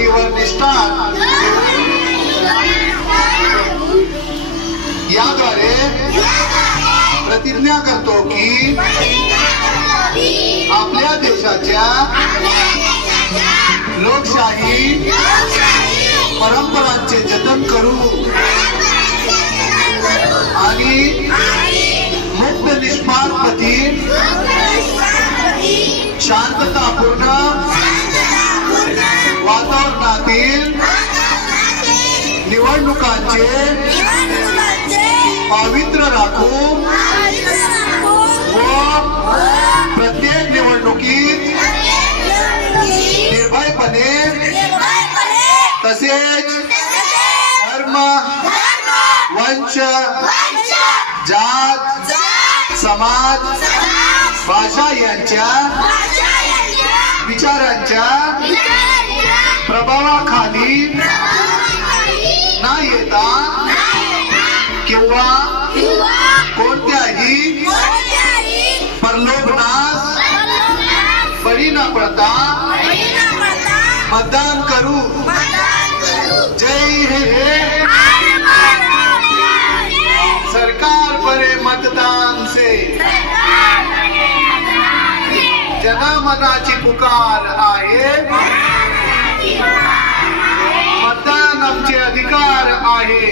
लोकशाहीवर निष्ठा याद्वारे प्रतिज्ञा करतो की आपल्या देशाच्या लोकशाही परंपरांचे जतन करू आणि मुक्त निष्पापती शांततापूर्ण वातावरणातील निवडणुकांचे पावित्र्य राखू व प्रत्येक निवडणुकीत निर्भयपणे तसेच धर्म वंश जात समाज भाषा यांच्या विचारांच्या प्रभावाखाली न येता किंवा कोणत्याही प्रलोभनास बळी न पडता मतदान करू. जय हिंद. सरकार बड़े मतदान से जनमनाची पुकार आहे. मतदान आमचे अधिकार आहे.